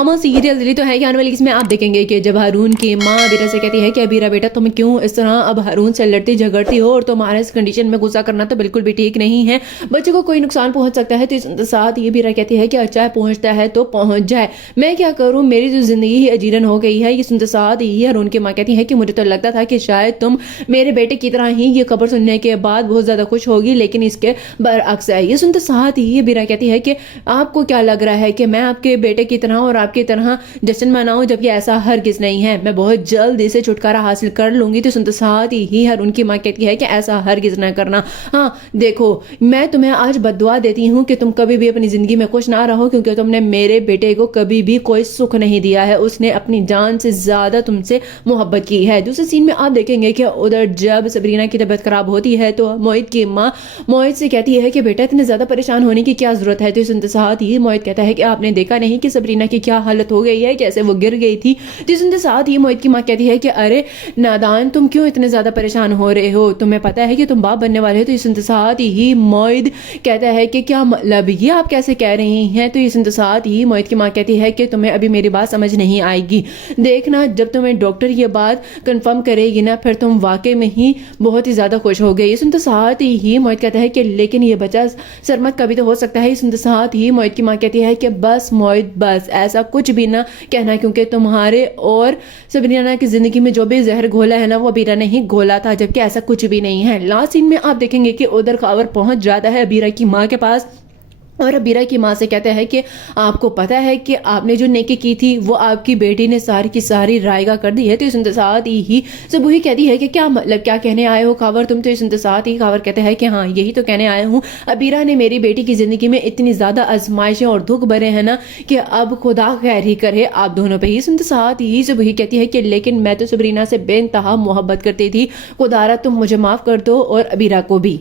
Drama serial Delhi तो है कि आने वाली इसमें आप देखेंगे कि जब हारून की माँ अबीरा से कहती है कि अबीरा बेटा तुम क्यों इस तरह अब हारून से लड़ती झगड़ती हो और तुम्हारा इस कंडीशन में गुस्सा करना तो बिल्कुल भी ठीक नहीं है, बच्चे को कोई नुकसान पहुंच सकता है। तो इस साथ ये अबीरा कहती है कि अच्छा पहुंचता है तो पहुंच जाए, मैं क्या करूं, मेरी जो जिंदगी ही अजीरन हो गई है। ये सुनते साथ ही हारून की माँ कहती है कि मुझे तो लगता था कि शायद तुम मेरे बेटे की तरह ही ये खबर सुनने के बाद बहुत ज्यादा खुश होगी, लेकिन इसके बरअक्स है। ये सुनते साथ ही अबीरा कहती है कि आपको क्या लग रहा है कि मैं आपके बेटे की तरह और आपकी तरह जश्न मनाऊं, जबकि ऐसा हरगिज नहीं है, मैं बहुत जल्द इसे छुटकारा हासिल कर लूंगी। तो सुनते साथ ही हारून की माँ कहती है कि ऐसा हरगिज ना करना। हाँ देखो, मैं तुम्हें आज बद्दुआ देती हूँ कि तुम कभी भी अपनी जिंदगी में खुश ना रहो, क्योंकि तुमने मेरे बेटे को कभी भी कोई सुख नहीं दिया है, उसने अपनी जान से ज्यादा तुमसे मोहब्बत की है। दूसरे सीन में आप देखेंगे कि उधर जब सबरीना की तबीयत खराब होती है तो मोहित की माँ मोहित से कहती है कि बेटा इतने ज्यादा परेशान होने की क्या जरूरत है। तो सुनते साथ ही मोहित कहता है कि आपने देखा नहीं कि सबरीना की क्या हालत हो गई है, कैसे वो गिर गई थी। तो सुनते साथ ही मोहित की माँ कहती है कि अरे नादान, तुम क्यों इतने ज्यादा परेशान हो रहे हो, तुम्हें पता है कि तुम बाप बनने वाले हो। तो सुनते साथ ही मोहित कहता है कि क्या मतलब, ये आप कैसे कह रही हैं। तो ये सुनते साथ ही मोहित की माँ कहती है कि तुम्हें अभी मेरी बात समझ नहीं आएगी, देखना जब तुम्हें डॉक्टर ये बात कंफर्म करेगी ना, फिर तुम वाकई में ही बहुत ही ज्यादा खुश हो गए। ये सुनते साथ ही मोहित कहता है कि लेकिन ये बच्चा सरमत कभी तो हो सकता है। सुनते साथ ही मोहित की माँ कहती है कि बस मोहित, बस ऐसा कुछ भी ना कहना, क्योंकि तुम्हारे और सबरीना की जिंदगी में जो भी जहर घोला है ना, वो अबीरा ने ही घोला था, जबकि ऐसा कुछ भी नहीं है। लास्ट सीन में आप देखेंगे कि उधर खबर पहुंच जाता है अबीरा की माँ के पास और अबीरा की माँ से कहता है कि आपको पता है कि आपने जो नेकी की थी वो आपकी बेटी ने सारी की सारी रायगा कर दी है। तो सुनते साथ ही सब वही कहती है कि क्या मतलब, क्या कहने आए हो खबर तुम। तो सुनते साथ ही खबर कहते हैं कि हाँ यही तो कहने आया हूँ, अबीरा ने मेरी बेटी की जिंदगी में इतनी ज्यादा आजमाइशें और दुख भरे हैं ना कि अब खुदा खैर ही करे आप दोनों पे ही। सुनते साथ ही सब वही कहती है कि लेकिन मैं तो सबरीना से बेइंतहा मोहब्बत करती थी, खुदारा तुम मुझे माफ कर दो और अबीरा को भी।